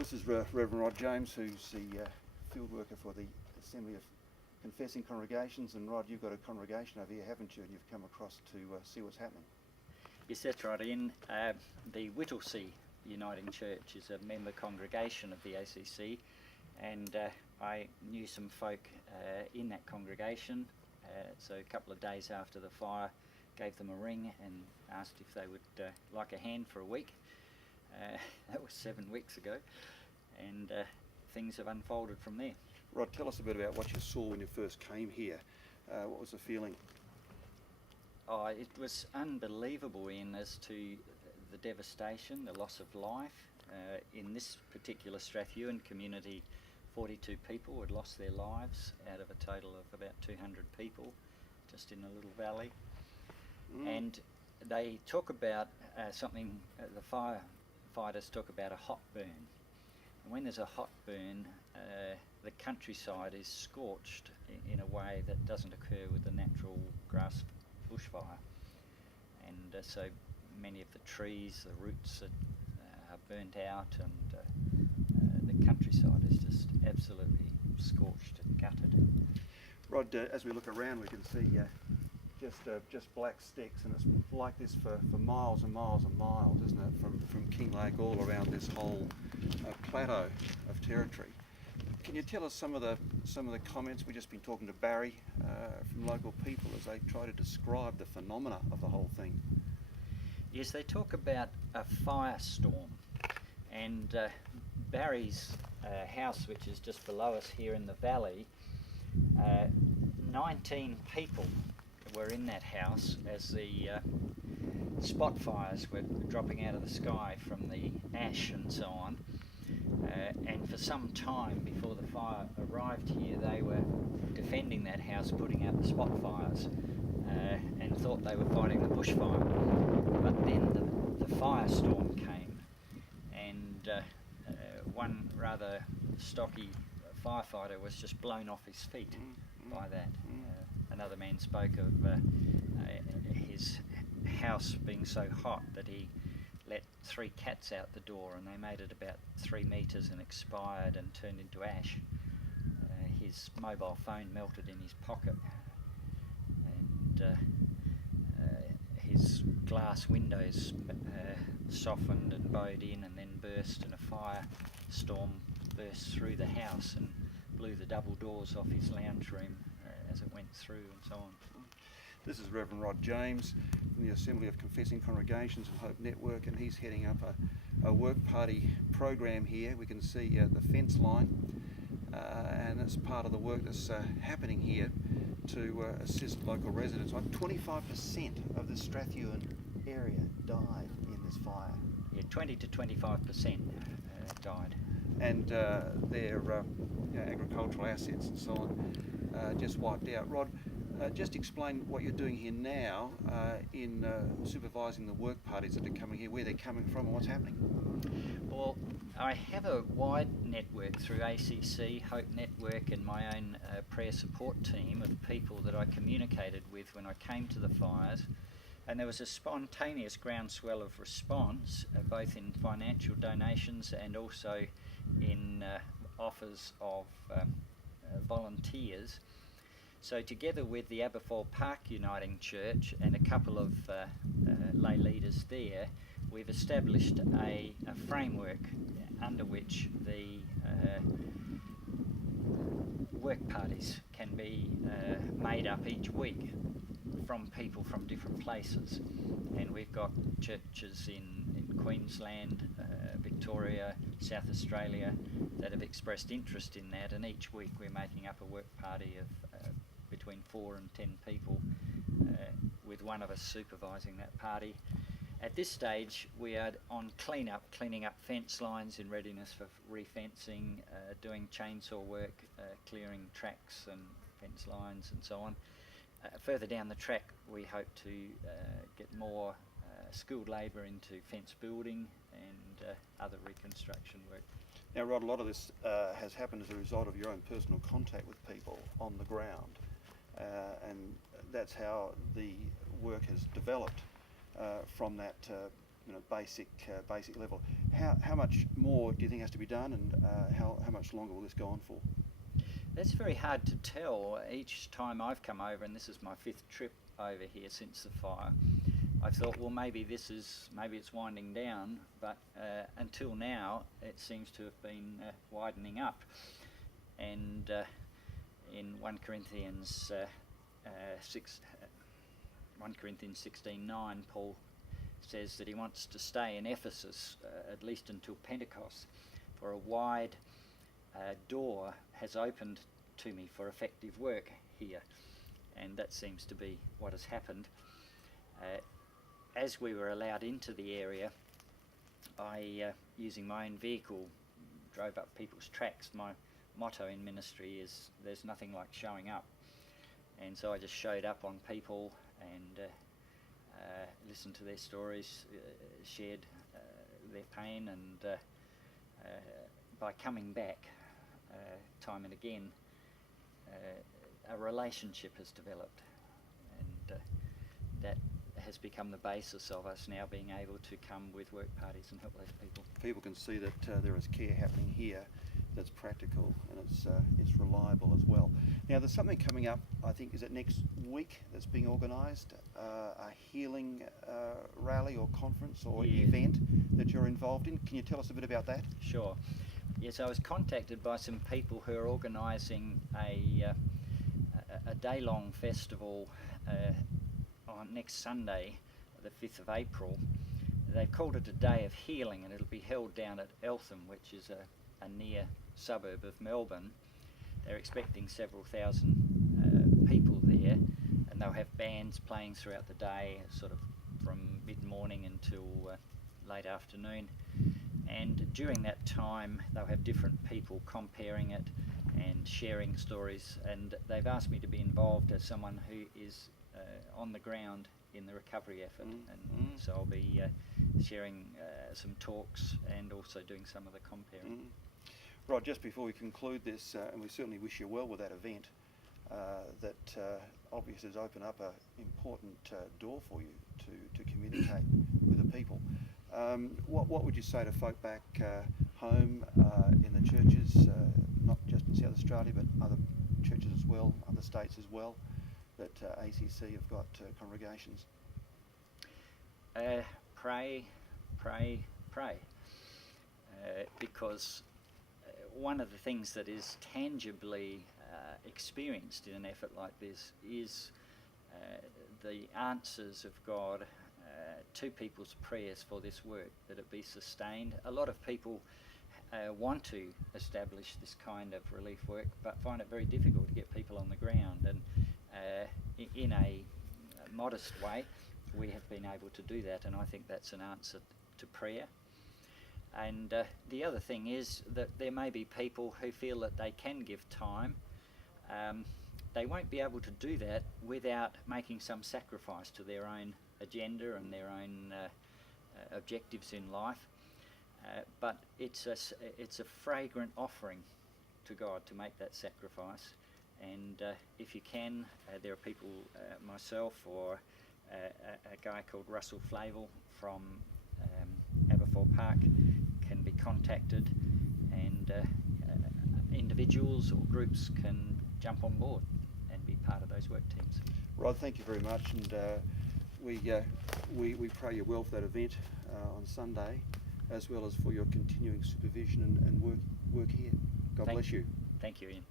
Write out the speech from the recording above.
this is Reverend Rod James, who's the field worker for the Assembly of Confessing Congregations. And Rod, you've got a congregation over here, haven't you? And you've come across to see what's happening. Yes, that's right, Ian. The Whittlesea Uniting Church is a member congregation of the ACC, and I knew some folk in that congregation, so a couple of days after the fire gave them a ring and asked if they would like a hand for a week. That was 7 weeks ago, and things have unfolded from there. Rod, tell us a bit about what you saw when you first came here. What was the feeling? Oh, it was unbelievable, Ian, as to the devastation, the loss of life. In this particular Strathewen community, 42 people had lost their lives out of a total of about 200 people just in a little valley. And they talk about something, the firefighters talk about a hot burn. And when there's a hot burn, the countryside is scorched in a way that doesn't occur with the natural grass bushfire. And so many of the trees, the roots are burnt out, and the countryside is just absolutely scorched and gutted. Rod, as we look around, we can see just black sticks, and it's like this for miles and miles and miles, isn't it? From Kinglake all around this whole plateau of territory. Can you tell us some of the comments? We've just been talking to Barry from local people as they try to describe the phenomena of the whole thing. Yes, they talk about a firestorm, and Barry's house, which is just below us here in the valley, 19 people were in that house as the spot fires were dropping out of the sky from the ash and so on. And for some time before the fire arrived here, they were defending that house, putting out the spot fires, and thought they were fighting the bushfire. But then the firestorm came, and one rather stocky firefighter was just blown off his feet by that. Another man spoke of his house being so hot that he let 3 cats out the door, and they made it about 3 metres and expired and turned into ash. His mobile phone melted in his pocket, and his glass windows softened and bowed in and then burst, and a firestorm burst through the house and blew the double doors off his lounge room as it went through, and so on. This is Reverend Rod James from the Assembly of Confessing Congregations and Hope Network, and he's heading up a work party program here. We can see the fence line, and it's part of the work that's happening here to assist local residents. Like 25% of the Strathewen area died in this fire. Yeah, 20 to 25% died. And their agricultural assets and so on just wiped out. Rod, just explain what you're doing here now in supervising the work parties that are coming here, where they're coming from and what's happening. Well, I have a wide network through ACC, Hope Network, and my own prayer support team of people that I communicated with when I came to the fires. And there was a spontaneous groundswell of response, both in financial donations and also in offers of volunteers. So together with the Aberfoyle Park Uniting Church and a couple of lay leaders there, we've established a framework under which the work parties can be made up each week from people from different places. And we've got churches in Queensland, Victoria, South Australia that have expressed interest in that, and each week we're making up a work party of between 4 and 10 people, with one of us supervising that party. At this stage we are on cleaning up fence lines in readiness for refencing, doing chainsaw work, clearing tracks and fence lines and so on. Further down the track we hope to get more skilled labour into fence building and other reconstruction work. Now Rod, a lot of this has happened as a result of your own personal contact with people on the ground, and that's how the work has developed from that basic level. How much more do you think has to be done, and how much longer will this go on for? That's very hard to tell. Each time I've come over, and this is my 5th trip over here since the fire, I thought, well, maybe it's winding down, but until now it seems to have been widening up. And in 1 Corinthians 16:9, Paul says that he wants to stay in Ephesus at least until Pentecost, for a wide door has opened to me for effective work here, and that seems to be what has happened. As we were allowed into the area, I, using my own vehicle, drove up people's tracks. My motto in ministry is, there's nothing like showing up. And so I just showed up on people and listened to their stories, shared their pain, and by coming back time and again, a relationship has developed, and that has become the basis of us now being able to come with work parties and help those people. People can see that there is care happening here that's practical, and it's reliable as well. Now, there's something coming up, I think, is it next week, that's being organised, a healing rally or conference or event that you're involved in. Can you tell us a bit about that? Sure. Yes, I was contacted by some people who are organising a day-long festival on next Sunday, the 5th of April. They've called it a Day of Healing, and it'll be held down at Eltham, which is a near suburb of Melbourne. They're expecting several thousand people there, and they'll have bands playing throughout the day, sort of from mid-morning until late afternoon. And during that time, they'll have different people comparing it and sharing stories, and they've asked me to be involved as someone who is on the ground in the recovery effort, and so I'll be sharing some talks and also doing some of the comparing. Rod, just before we conclude this, and we certainly wish you well with that event, that obviously has opened up an important door for you to communicate with the people. What would you say to folk back home in the churches, not just in South Australia, but other churches as well, other states as well, that ACC have got congregations? Pray, because one of the things that is tangibly experienced in an effort like this is the answers of God to people's prayers for this work, that it be sustained. A lot of people want to establish this kind of relief work, but find it very difficult to get people on the ground, and in a modest way we have been able to do that, and I think that's an answer to prayer. And the other thing is that there may be people who feel that they can give time. They won't be able to do that without making some sacrifice to their own agenda and their own objectives in life. But it's a fragrant offering to God to make that sacrifice. And if you can, there are people, myself or a guy called Russell Flavel from Aberfoyle Park, can be contacted, and individuals or groups can jump on board and be part of those work teams. Rod, thank you very much, and we pray you well for that event on Sunday, as well as for your continuing supervision and work here. God bless you. Thank you, Ian.